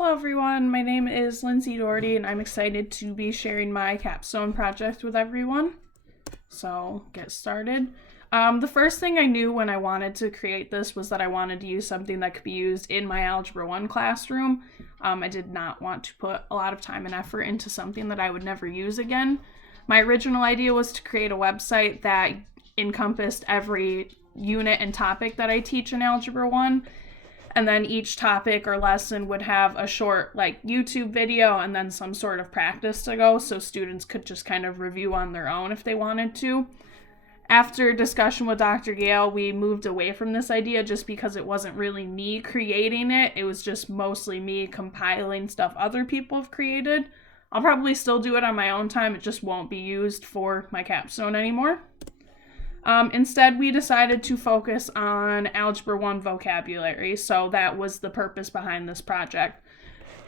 Hello everyone, my name is Lindsay Doherty and I'm excited to be sharing my capstone project with everyone. So, get started. The first thing I knew when I wanted to create this was that I wanted to use something that could be used in my Algebra 1 classroom. I did not want to put a lot of time and effort into something that I would never use again. My original idea was to create a website that encompassed every unit and topic that I teach in Algebra 1. And then each topic or lesson would have a short YouTube video and then some sort of practice to go so students could just kind of review on their own if they wanted to. After discussion with Dr. Gale, we moved away from this idea just because it wasn't really me creating it. It was just mostly me compiling stuff other people have created. I'll probably still do it on my own time. It just won't be used for my capstone anymore. Instead, we decided to focus on Algebra 1 vocabulary, so that was the purpose behind this project.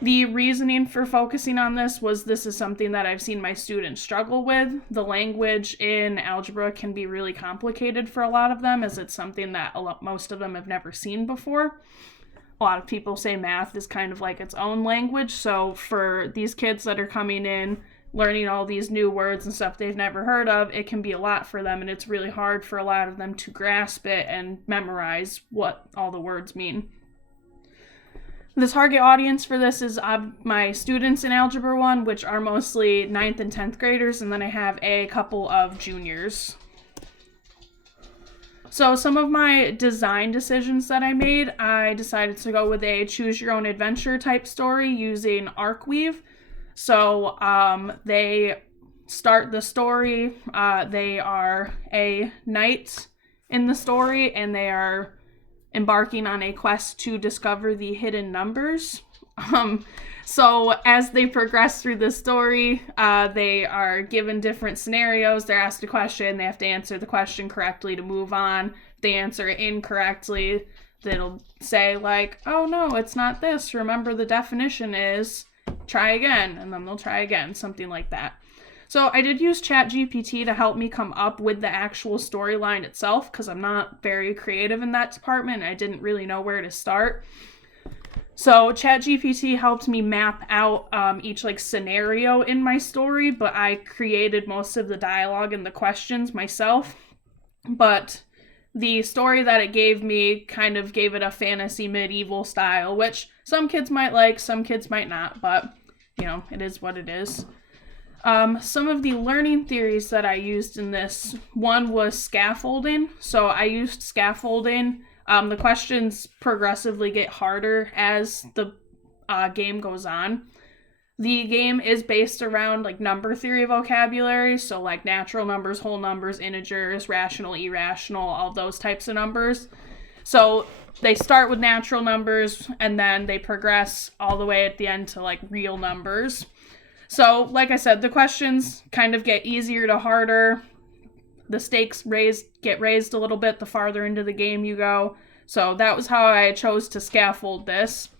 The reasoning for focusing on this is something that I've seen my students struggle with. The language in algebra can be really complicated for a lot of them, as it's something that most of them have never seen before. A lot of people say math is kind of like its own language, so for these kids that are coming in, learning all these new words and stuff they've never heard of, it can be a lot for them, and it's really hard for a lot of them to grasp it and memorize what all the words mean. The target audience for this is my students in Algebra 1, which are mostly 9th and 10th graders, and then I have a couple of juniors. So some of my design decisions that I made, I decided to go with a choose-your-own-adventure type story using Arcweave. So they start the story, they are a knight in the story, and they are embarking on a quest to discover the hidden numbers. So as they progress through the story, they are given different scenarios, they're asked a question, they have to answer the question correctly to move on. If they answer it incorrectly, it'll say oh no, it's not this, remember the definition is... try again, and then they'll try again, something like that. So I did use ChatGPT to help me come up with the actual storyline itself, because I'm not very creative in that department, and I didn't really know where to start. So ChatGPT helped me map out each scenario in my story, but I created most of the dialogue and the questions myself. But the story that it gave me kind of gave it a fantasy medieval style, which some kids might like, some kids might not, but, it is what it is. Some of the learning theories that I used in this, one was scaffolding. So I used scaffolding. The questions progressively get harder as the game goes on. The game is based around number theory vocabulary, so natural numbers, whole numbers, integers, rational, irrational, all those types of numbers. So they start with natural numbers and then they progress all the way at the end to real numbers. So like I said, the questions kind of get easier to harder. The stakes get raised a little bit the farther into the game you go. So that was how I chose to scaffold this.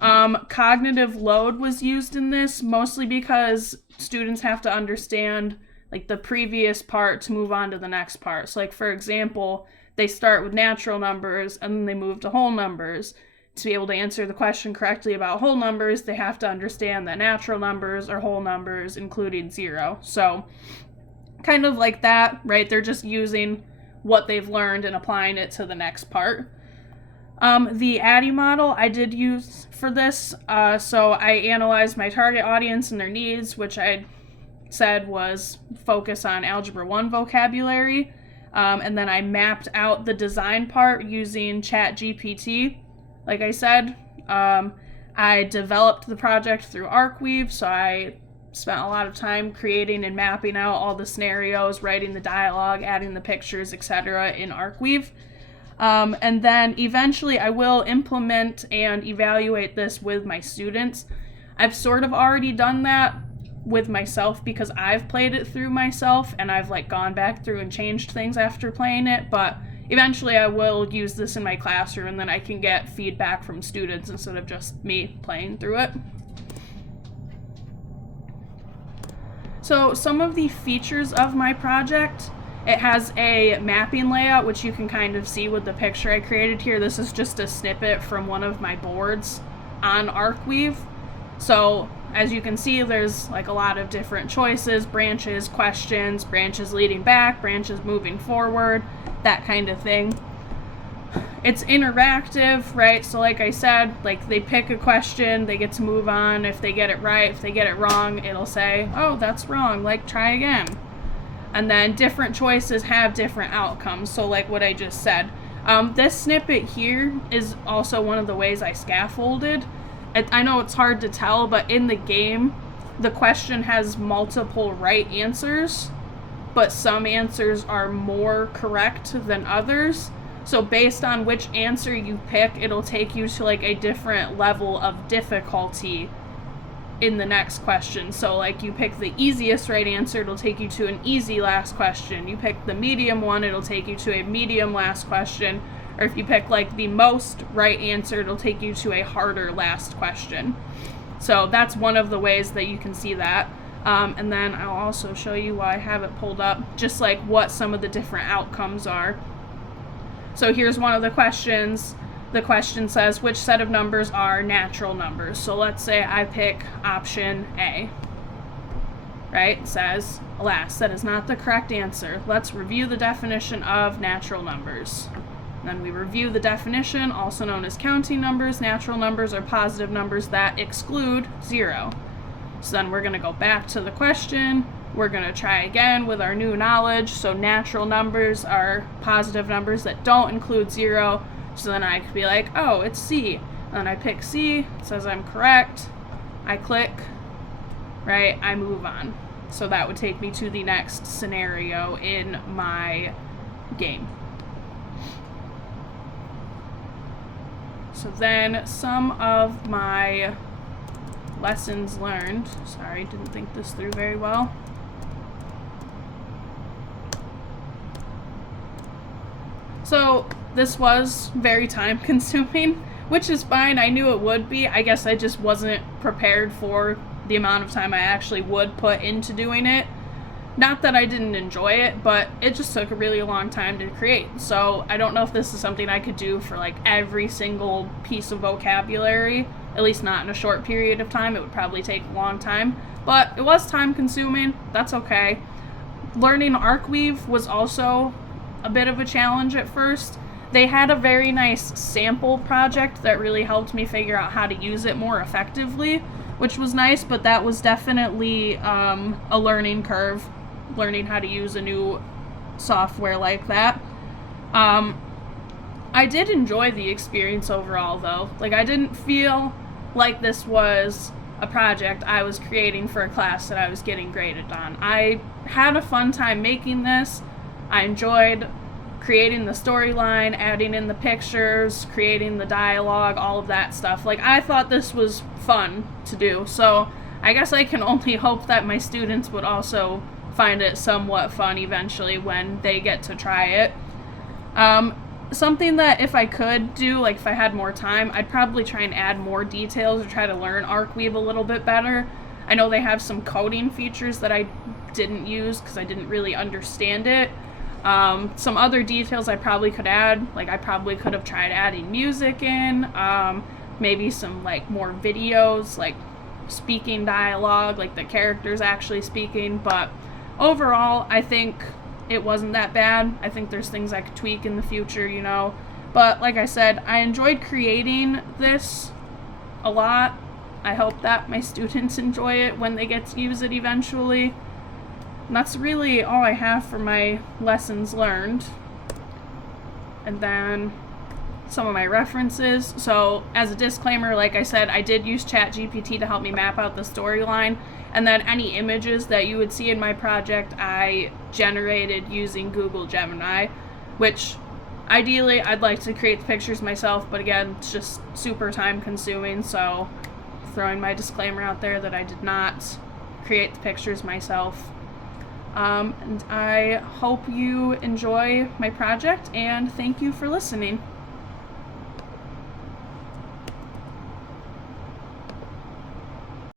Cognitive load was used in this mostly because students have to understand the previous part to move on to the next part. So for example, they start with natural numbers and then they move to whole numbers. To be able to answer the question correctly about whole numbers, they have to understand that natural numbers are whole numbers, including 0. So kind of like that, right? They're just using what they've learned and applying it to the next part. The ADDIE model I did use for this. So I analyzed my target audience and their needs, which I said was focus on Algebra 1 vocabulary. And then I mapped out the design part using ChatGPT. Like I said, I developed the project through Arcweave, so I spent a lot of time creating and mapping out all the scenarios, writing the dialogue, adding the pictures, etc. in Arcweave. And then eventually I will implement and evaluate this with my students. I've sort of already done that with myself because I've played it through myself and I've gone back through and changed things after playing it, but eventually I will use this in my classroom and then I can get feedback from students instead of just me playing through it. So some of the features of my project, it has a mapping layout, which you can kind of see with the picture I created here. This is just a snippet from one of my boards. on Arcweave. So as you can see, there's like a lot of different choices, branches, questions, branches leading back, branches moving forward, that kind of thing. It's interactive, right? So like I said, like they pick a question, they get to move on. If they get it right, if they get it wrong, it'll say, oh, that's wrong, like try again. And then different choices have different outcomes. So like what I just said. This snippet here is also one of the ways I scaffolded. I know it's hard to tell, but in the game, the question has multiple right answers, but some answers are more correct than others. So based on which answer you pick, it'll take you to like a different level of difficulty in the next question. So like you pick the easiest right answer, it'll take you to an easy last question. You pick the medium one, it'll take you to a medium last question. Or if you pick like the most right answer, it'll take you to a harder last question. So that's one of the ways that you can see that. And then I'll also show you why I have it pulled up, just like what some of the different outcomes are. So here's one of the questions. The question says, which set of numbers are natural numbers? So let's say I pick option A, right? It says, alas, that is not the correct answer. Let's review the definition of natural numbers. Then we review the definition, also known as counting numbers. Natural numbers are positive numbers that exclude 0. So then we're going to go back to the question. We're going to try again with our new knowledge. So natural numbers are positive numbers that don't include 0. So then I could be like, oh, it's C. Then I pick C. It says I'm correct. I click, right? I move on. So that would take me to the next scenario in my game. So then some of my lessons learned. Sorry, didn't think this through very well. So this was very time consuming, which is fine. I knew it would be. I guess I just wasn't prepared for the amount of time I actually would put into doing it. Not that I didn't enjoy it, but it just took a really long time to create. So I don't know if this is something I could do for like every single piece of vocabulary, at least not in a short period of time. It would probably take a long time, but it was time consuming. That's okay. Learning Arcweave was also a bit of a challenge at first. They had a very nice sample project that really helped me figure out how to use it more effectively, which was nice, but that was definitely a learning curve, learning how to use a new software like that. I did enjoy the experience overall, though. Like, I didn't feel like this was a project I was creating for a class that I was getting graded on. I had a fun time making this. I enjoyed creating the storyline, adding in the pictures, creating the dialogue, all of that stuff. Like, I thought this was fun to do, so I guess I can only hope that my students would also find it somewhat fun eventually when they get to try it. Something that if I could do, like if I had more time, I'd probably try and add more details or try to learn Arcweave a little bit better. I know they have some coding features that I didn't use because I didn't really understand it. Some other details I probably could add, like I probably could have tried adding music in, maybe some like more videos, like speaking dialogue, like the characters actually speaking, but overall I think it wasn't that bad. I think there's things I could tweak in the future, you know, but like I said, I enjoyed creating this a lot. I hope that my students enjoy it when they get to use it eventually. And that's really all I have for my lessons learned. And then some of my references. So as a disclaimer, like I said, I did use ChatGPT to help me map out the storyline. And then any images that you would see in my project, I generated using Google Gemini, which ideally I'd like to create the pictures myself, but again, it's just super time consuming. So throwing my disclaimer out there that I did not create the pictures myself. And I hope you enjoy my project, and thank you for listening.